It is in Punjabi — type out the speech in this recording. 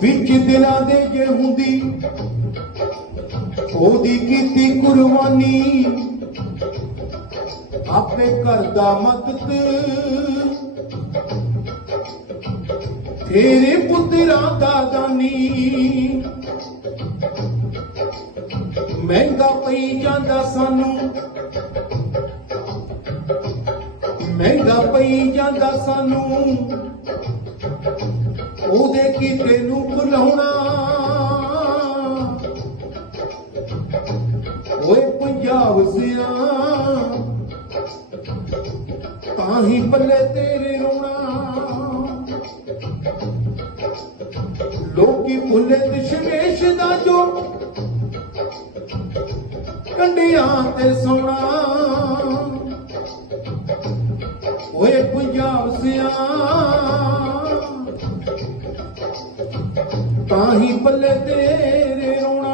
ਵਿੱਚ ਦਿਲਾਂ ਦੇ ਜੇ ਹੁੰਦੀ, ਉਹਦੀ ਕੀਤੀ ਕੁਰਬਾਨੀ। ਆਪੇ ਕਰਦਾ ਮਦਦ ਤੇਰੇ ਪੁੱਤਰਾਂ ਦਾ ਦਾਨੀ। ਮਹਿੰਗਾ ਪਈ ਜਾਂਦਾ ਸਾਨੂੰ। ਮਹਿੰਗਾ ਪਈ ਜਾਂਦਾ ਸਾਨੂੰ। ਉਹਦੇ ਕੀਤੇ ਨੂੰ ਭੁਲਾਉਣਾ। ਓਏ ਪੰਜਾਬ ਸਿਆ ਤਾਂ ਹੀ ਪੱਲੇ ਤੇਰੇ ਰੋਣਾ। ਲੋਕੀ ਭੁੱਲੇ ਦਸ਼ਮੇਸ਼ ਦਾ ਜੋ ਕੰਡਿਆਂ ਤੇ ਸੋਣਾ। ਓਏ ਪੰਜਾਬ ਸਿਆ। ਤਾਂ ਹੀ ਪੱਲੇ ਤੇਰੇ ਰੋਣਾ